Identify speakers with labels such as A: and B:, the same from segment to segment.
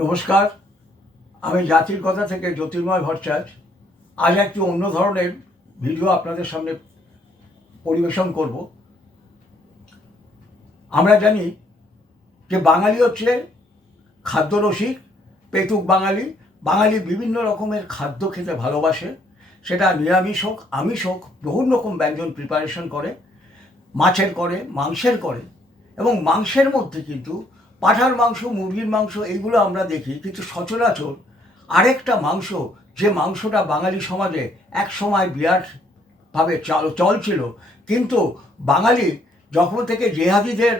A: নমস্কার। আমি জাতির কথা থেকে জ্যোতির্ময় ভট্টাচার্য। আজ একটি অন্য ধরনের ভিডিও আপনাদের সামনে পরিবেশন করব। আমরা জানি যে বাঙালি হচ্ছে খাদ্যরসিক পেটুক বাঙালি। বাঙালি বিভিন্ন রকমের খাদ্য খেতে ভালোবাসে। সেটা নিরামিষ হোক, আমিষ হোক, বহু রকম ব্যঞ্জন প্রিপারেশন করে, মাছের করে, মাংসের করে। এবং মাংসের মধ্যে কিন্তু পাঁঠার মাংস, মুরগির মাংস, এইগুলো আমরা দেখি, কিন্তু সচরাচর আরেকটা মাংস, যে মাংসটা বাঙালি সমাজে এক সময় বিরাটভাবে চল চলছিল কিন্তু বাঙালি যখন থেকে জেহাদিদের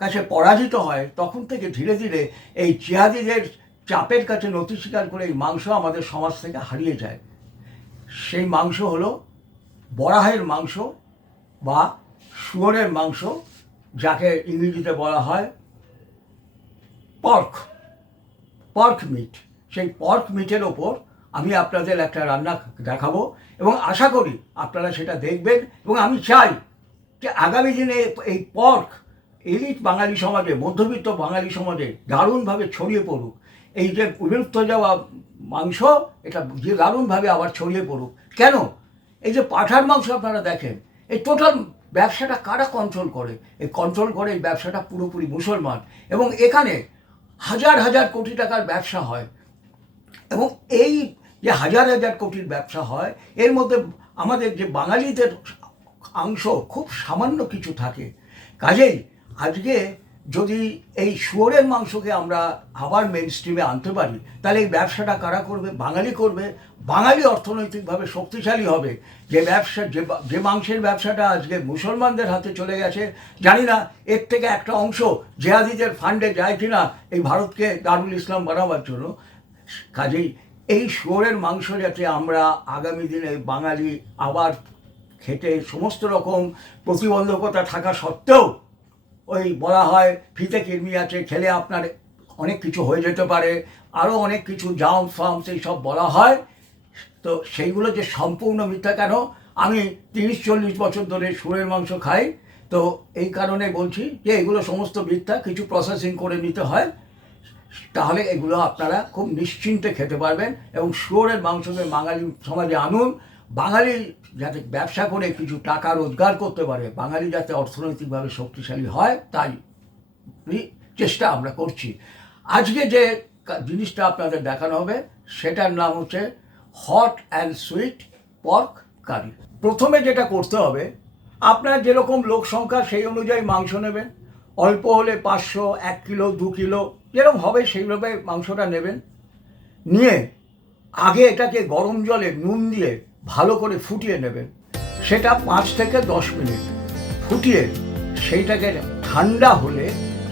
A: কাছে পরাজিত হয়, তখন থেকে ধীরে ধীরে এই জিহাদিদের চাপের কাছে নথি স্বীকার করে এই মাংস আমাদের সমাজ থেকে হারিয়ে যায়। সেই মাংস হলো বরাহের মাংস বা শুয়োরের মাংস, যাকে ইংরেজিতে বলা হয় পর্ক পর্ক মিট সেই পর্ক মিটের ওপর আমি আপনাদের একটা রান্না দেখাবো এবং আশা করি আপনারা সেটা দেখবেন এবং আমি চাই যে আগামী দিনে এই পর্ক এলিট বাঙালি সমাজে, মধ্যবিত্ত বাঙালি সমাজে দারুণভাবে ছড়িয়ে পড়ুক। এই যে বিলুপ্ত যাওয়া মাংস, এটা যে দারুণভাবে আবার ছড়িয়ে পড়ুক। কেন? এই যে পাঠার মাংস আপনারা দেখেন, এই টোটাল ব্যবসাটা কারা কন্ট্রোল করে? এই কন্ট্রোল করে এই ব্যবসাটা পুরোপুরি মুসলমান। এবং এখানে হাজার হাজার কোটি টাকার ব্যবসা হয়। এবং এই যে হাজার হাজার কোটির ব্যবসা হয়, এর মধ্যে আমাদের যে বাঙালিদের অংশ খুব সামান্য কিছু থাকে। কাজেই আজকে যদি এই শুয়োরের মাংসকে আমরা আবার মেন স্ট্রিমে আনতে পারি, তাহলে এই ব্যবসাটা কারা করবে? বাঙালি করবে। বাঙালি অর্থনৈতিকভাবে শক্তিশালী হবে। যে ব্যবসা, যে যে মাংসের ব্যবসাটা আজকে মুসলমানদের হাতে চলে গেছে, জানি না এর থেকে একটা অংশ জেহাদিদের ফান্ডে যায় কিনা, এই ভারতকে দারুল ইসলাম বানাবার জন্য। কাজেই এই শুয়োরের মাংস যাতে আমরা আগামী দিনে বাঙালি আবার খেতে সমস্ত রকম প্রতিবন্ধকতা থাকা সত্ত্বেও ওই বলা হয় ফিতে কিরমি আছে, খেলে আপনার অনেক কিছু হয়ে যেতে পারে আরও অনেক কিছু জাম ফার্মস এইসব বলা হয়। তো সেইগুলো যে সম্পূর্ণ মিথ্যা কেন? আমি তিরিশ চল্লিশ বছর ধরে সুরের মাংস খাই, তো এই কারণে বলছি যে এগুলো সমস্ত মিথ্যা, কিছু প্রসেসিং করে নিতে হয়। তাহলে এগুলো আপনারা খুব নিশ্চিন্তে খেতে পারবেন এবং শুয়োরের মাংসকে বাঙালি সমাজে আনুন, বাঙালি যাতে ব্যবসা করে কিছু টাকা রোজগার করতে পারে, বাঙালি যাতে অর্থনৈতিকভাবে শক্তিশালী হয়, তাই চেষ্টা আমরা করছি। আজকে যে জিনিসটা আপনাদের দেখানো হবে, সেটার নাম হচ্ছে hot and sweet pork curry. প্রথমে যেটা করতে হবে, আপনার যেরকম লোক সংখ্যা, সেই অনুযায়ী মাংস নেবেন। অল্প হলে পাঁচশো, এক কিলো, দু কিলো, যেরকম হবে সেইভাবে মাংসটা নেবেন। নিয়ে আগে এটাকে গরম জলে নুন দিয়ে ভালো করে ফুটিয়ে নেবেন। সেটা পাঁচ থেকে দশ মিনিট। ফুটিয়ে সেইটাকে ঠান্ডা হলে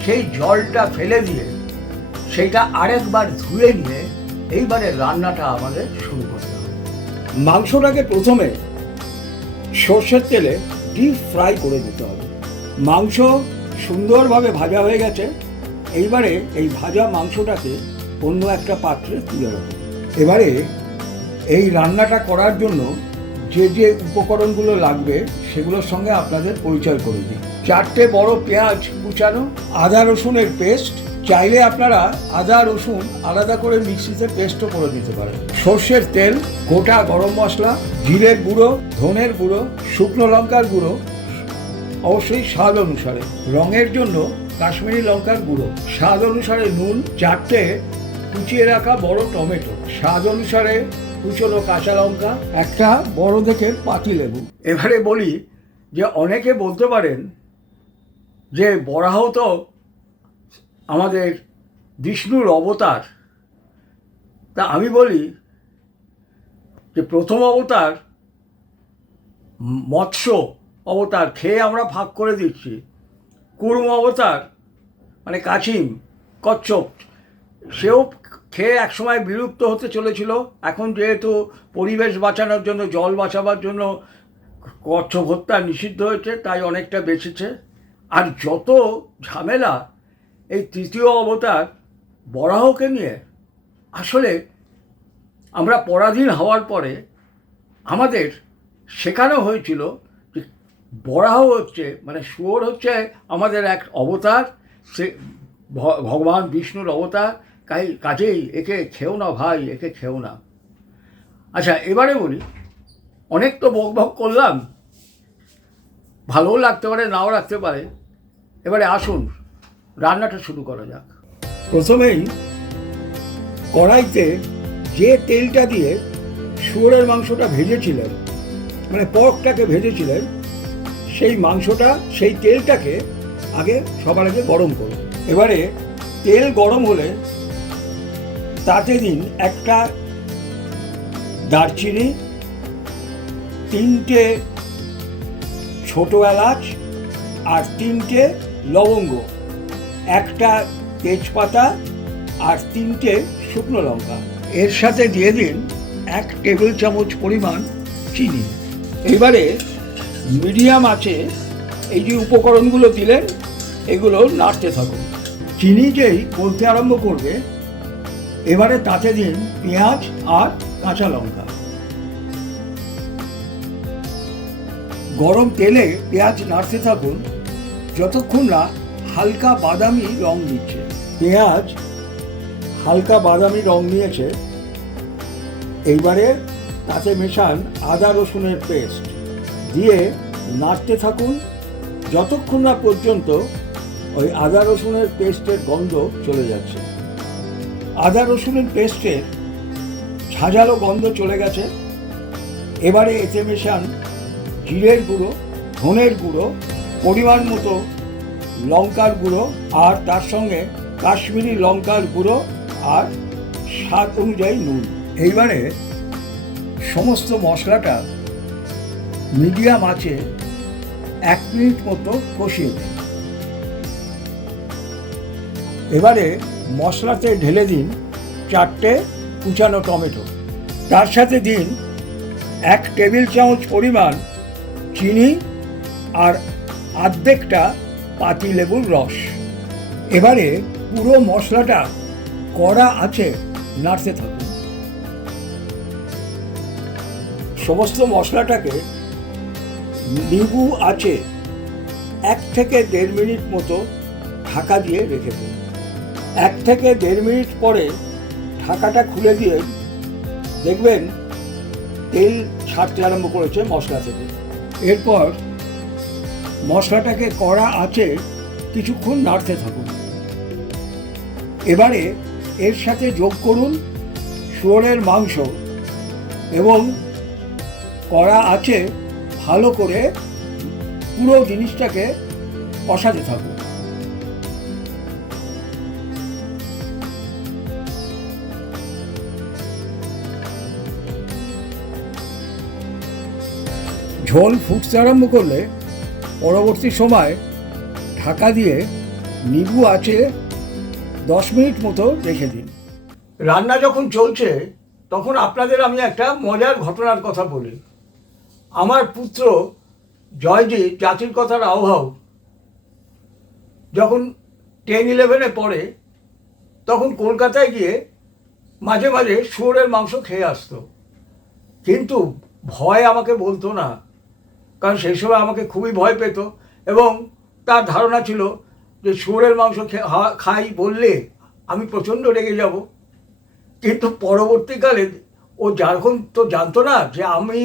A: সেই জলটা ফেলে দিয়ে সেইটা আরেকবার ধুয়ে নিয়ে এইবারে রান্নাটা আমাদের শুরু করতে হবে। মাংসটাকে প্রথমে সর্ষের তেলে ডিপ ফ্রাই করে দিতে হবে। মাংস সুন্দরভাবে ভাজা হয়ে গেছে। এইবারে এই ভাজা মাংসটাকে অন্য একটা পাত্রে তুলে রাখব এবারে এই রান্নাটা করার জন্য যে যে উপকরণগুলো লাগবে সেগুলোর সঙ্গে আপনাদের পরিচয় করে দিই। চারটে বড় পেঁয়াজ কুচানো, আদা রসুনের পেস্ট, চাইলে আপনারা আদা, রসুন আলাদা করে মিক্সিতে পেস্টও করে দিতে পারেন। সর্ষের তেল, গোটা গরম মশলা, জিরের গুঁড়ো, ধনের গুঁড়ো, শুকনো লঙ্কার গুঁড়ো, অবশ্যই স্বাদ অনুসারে। রঙের জন্য কাশ্মীরি লঙ্কার গুঁড়ো। স্বাদ অনুসারে নুন, চারটে কুচিয়ে রাখা বড় টমেটো। স্বাদ অনুসারে কুচনো কাঁচা লঙ্কা, একটা বড় দেখে পাতি লেবু। এবারে বলি যে অনেকে বলতে পারেন যে বরাহ তো আমাদের বিষ্ণুর অবতার। তা আমি বলি যে প্রথম অবতার মৎস্য অবতার খেয়ে আমরা ভাগ করে দিচ্ছি। কুর্ম অবতার মানে কাছিম, কচ্ছপ, সেও খেয়ে একসময় বিলুপ্ত হতে চলেছিল, এখন যেহেতু পরিবেশ বাঁচানোর জন্য, জল বাঁচাবার জন্য কচ্ছপ হত্যা নিষিদ্ধ হয়েছে, তাই অনেকটা বেঁচেছে। আর যত ঝামেলা এই তৃতীয় অবতার বরাহকে নিয়ে, আসলে আমরা পরাধীন হওয়ার পরে আমাদের শেখানো হয়েছিল যে বরাহ হচ্ছে মানে শুয়োর হচ্ছে আমাদের এক অবতার, সে ভগবান বিষ্ণুর অবতার কাই, কাজেই, একে খেও না ভাই, একে খেও না। আচ্ছা এবারে বলি, অনেক তো বক বক করলাম, ভালোও লাগতে পারে, নাও লাগতে পারে। এবারে আসুন, রান্নাটা শুরু করা যাক। প্রথমেই কড়াইতে যে তেলটা দিয়ে শুয়োরের মাংসটা ভেজেছিলেন মানে পর্কটাকে ভেজেছিলেন, সেই মাংসটা, সেই তেলটাকে আগে সবার আগে গরম করুন। এবারে তেল গরম হলে তাতে দিন একটা দারচিনি, তিনটে ছোট এলাচ আর তিনটে লবঙ্গ, একটা তেজপাতা আর তিনটে শুকনো লঙ্কা। এর সাথে দিয়ে দিন এক টেবিল চামচ পরিমাণ চিনি। এবারে মিডিয়াম আছে এই যে উপকরণগুলো দিলেন, এগুলো নাড়তে থাকুন। চিনি যেই বলতে আরম্ভ করবে এবারে তাতে দিন পেঁয়াজ আর কাঁচা লঙ্কা। গরম তেলে পেঁয়াজ নাড়তে থাকুন, যতক্ষণ না হালকা বাদামি রং নিচ্ছে পেঁয়াজ হালকা বাদামি রং নিয়েছে। এইবারে তাতে মেশান আদা রসুনের পেস্ট। দিয়ে নাড়তে থাকুন যতক্ষণ না পর্যন্ত ওই আদা রসুনের পেস্টের গন্ধ চলে যাচ্ছে। আদা রসুনের পেস্টের ঝাঁঝালো গন্ধ চলে গেছে। এবারে এতে মেশান জিরের গুঁড়ো, ধনের গুঁড়ো, পরিমাণ মতো লঙ্কার গুঁড়ো আর তার সঙ্গে কাশ্মীরি লঙ্কার গুঁড়ো আর স্বাদ অনুযায়ী নুন। এইবারে সমস্ত মশলাটা মিডিয়াম আছে এক মিনিট মতো কষিয়ে এবারে মশলাতে ঢেলে দিন চারটে কুচানো টমেটো। তার সাথে দিন এক টেবিল চামচ পরিমাণ চিনি আর আর্ধেকটা পাতি লেবুর রস। এবারে পুরো মশলাটা কড়া আছে, নাড়তে থাকুন। সমস্ত মশলাটাকে লেবু আছে এক থেকে দেড় মিনিট মতো ঢাকা দিয়ে রেখে দিন। এক থেকে দেড় মিনিট পরে ঢাকাটা খুলে দিয়ে দেখবেন তেল ছাড়তে আরম্ভ করেছে মশলা থেকে। এরপর মশলাটাকে কড়া আছে কিছুক্ষণ নাড়তে থাকুন। এবারে এর সাথে যোগ করুন শুয়োরের মাংস এবং কড়া আছে ভালো করে পুরো জিনিসটাকে কষাতে থাকুন। ঝোল ফুটতে আরম্ভ করলে পরবর্তী সময় ঢাকা দিয়ে নিবু আছে দশ মিনিট মতো রেখে দিন। রান্না যখন চলছে, তখন আপনাদের আমি একটা মজার ঘটনার কথা বলি। আমার পুত্র জয়জি জাতির কথার আহ্বাও যখন টেন ইলেভেনে পড়ে, তখন কলকাতায় গিয়ে মাঝে মাঝে শুয়োরের মাংস খেয়ে আসতো। কিন্তু ভয় আমাকে বলতো না কারণ সেই সময় আমাকে খুবই ভয় পেত এবং তার ধারণা ছিল যে শুয়োরের মাংস খাই বললে আমি প্রচণ্ড রেগে যাব। কিন্তু পরবর্তীকালে ও যখন তো জানতো না যে আমি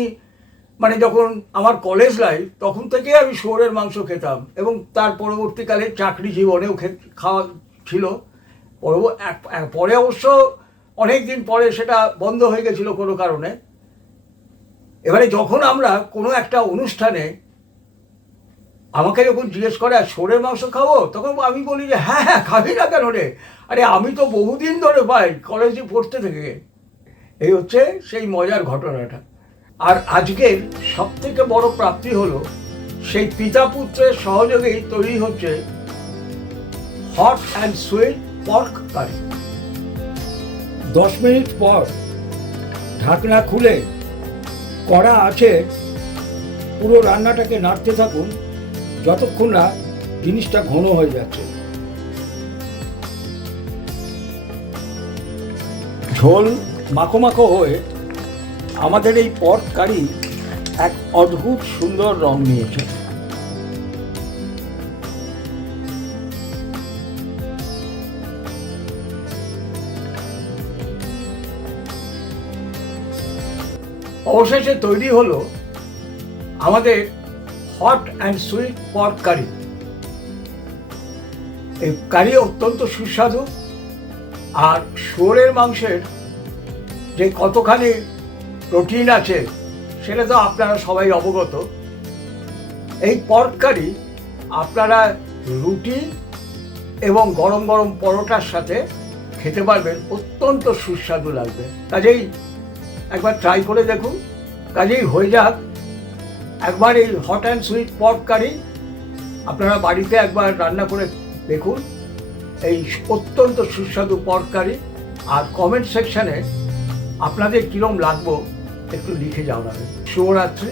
A: মানে যখন আমার কলেজ লাইফ তখন থেকে আমি শুয়োরের মাংস খেতাম এবং তার পরবর্তীকালে চাকরি জীবনেও খাওয়া ছিল। পরে অবশ্য অনেক দিন পরে সেটা বন্ধ হয়ে গেছিল কোনো কারণে। এবারে যখন আমরা কোনো একটা অনুষ্ঠানে আমাকে যখন জিজ্ঞেস করে, "আর শুয়োরের মাংস খাব? তখন আমি বলি যে হ্যাঁ হ্যাঁ খাবি না কেন রে? আরে, আমি তো বহুদিন ধরে পাই কলেজে পড়তে থেকে এই হচ্ছে সেই মজার ঘটনাটা। আর আজকের সব থেকে বড় প্রাপ্তি হলো, সেই পিতা পুত্রের সহযোগেই তৈরি হচ্ছে hot and sweet pork curry দশ মিনিট পর ঢাকনা খুলে কড়া আছে, পুরো রান্নাটাকে নাড়তে থাকুন, যতক্ষণ না জিনিসটা ঘন হয়ে যাচ্ছে। ঝোল মাখো মাখো হয়ে আমাদের এই পট কারি এক অদ্ভুত সুন্দর রং নিয়েছে। অবশেষে তৈরি হলো আমাদের hot and sweet pork curry এই কারি অত্যন্ত সুস্বাদু আর শুয়োরের মাংসের যে কতখানি প্রোটিন আছে, সেটা তো আপনারা সবাই অবগত। এই পর্ক কারি আপনারা রুটি এবং গরম গরম পরোটার সাথে খেতে পারবেন, অত্যন্ত সুস্বাদু লাগবে। কাজেই একবার ট্রাই করে দেখুন। কাজেই হয়ে যাক। একবার এই হট অ্যান্ড সুইট পপ কারি আপনারা বাড়িতে একবার রান্না করে দেখুন। এই অত্যন্ত সুস্বাদু পটকারি কারি আর কমেন্ট সেকশানে আপনাদের কীরম লাগবো একটু লিখে জানাবেন। শুভরাত্রি।